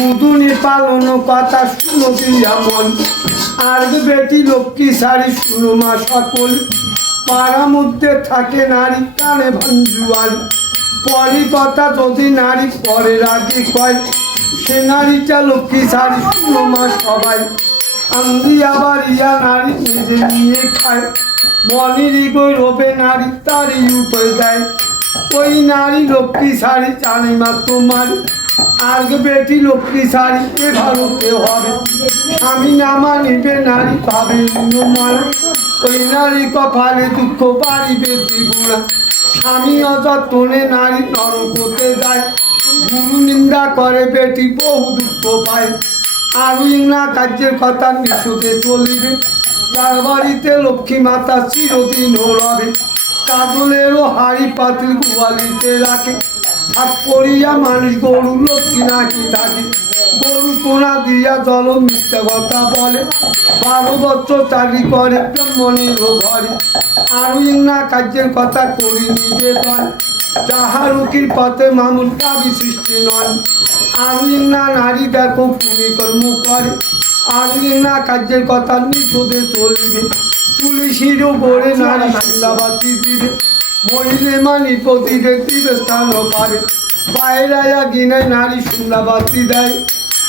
দুদুনি পালন কথা শুনো প্রিয়ামন আর বেটি লক্ষ্মী শাড়ি শুনো মা সকল। পাড়া মধ্যে থাকে নারী কানে ভাঞ্জুয়াল পরি কথা যদি নারী পরে রাখি কয়, সে নারীটা লক্ষ্মী শাড়ি শুনো মা সবাই। আন্দি আবার ইয়া নারী নিজে নিয়ে খায়। মনের ইগোয় রোবে নারী তারই উপরে দেয়। ওই নারী লক্ষ্মী শাড়ি জানে মা তোমার। হবে। আমি নামা নিবে নারী পাবে মার ওই অযত্নে নারী নরকতে যায়। গুরু নিন্দা করে বেটি, বহু দুঃখ পায়। আর না কার্যের কথা নিশুতে চলিবে। যার বাড়িতে লক্ষ্মী মাতা চিরদিন রবে। কাজলেরও হাড়ি পাতিল গোয়ালিতে রাখে। হাত পড়িয়া মানুষ গরু লক্ষ্মী নাকি থাকে গরু কোনা দিয়া জল মিথ্যা কথা বলে। বারো বছর চাকরি করে ব্রাহ্মণের ঘরে। আর না কার্যের কথা করি নিবেদন যাহার উকির পথে মানুষ দাবি সৃষ্টি নয়। আমি না নারী দেখো পুনিকর্ম করে। আমি না কার্যের কথা নিষোধে চলিবে। তুলসীর গড়ে নারী শিলাবাতি দিবে। মহিলে মানি প্রতিরে দিবে স্থান পারে। বাইরায়া গিনে নারী সুন্দাবাতি দেয়।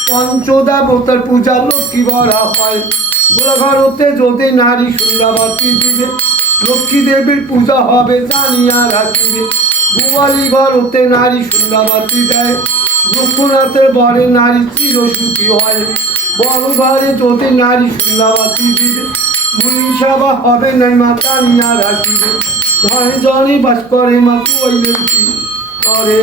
পঞ্চদেবতার পূজা লক্ষ্মী ভরা হয় গোলাঘরতে যদি নারী সুন্দাবাতি দিবে, লক্ষ্মী দেবীর পূজা হবে জানিয়া রাখিবে। গোয়ালি ঘরতে নারী সুন্দাবাতি দেয়। লোকনাথের বরে নারী চিরসুখী হয়। বড় ঘরে যদি নারী সুন্দাবাতি দিবে, মনীষাবা হবে নাই মা জানিয়া রাখিবে। ধরে জনি বাস করে মা কুয়াইলে করে?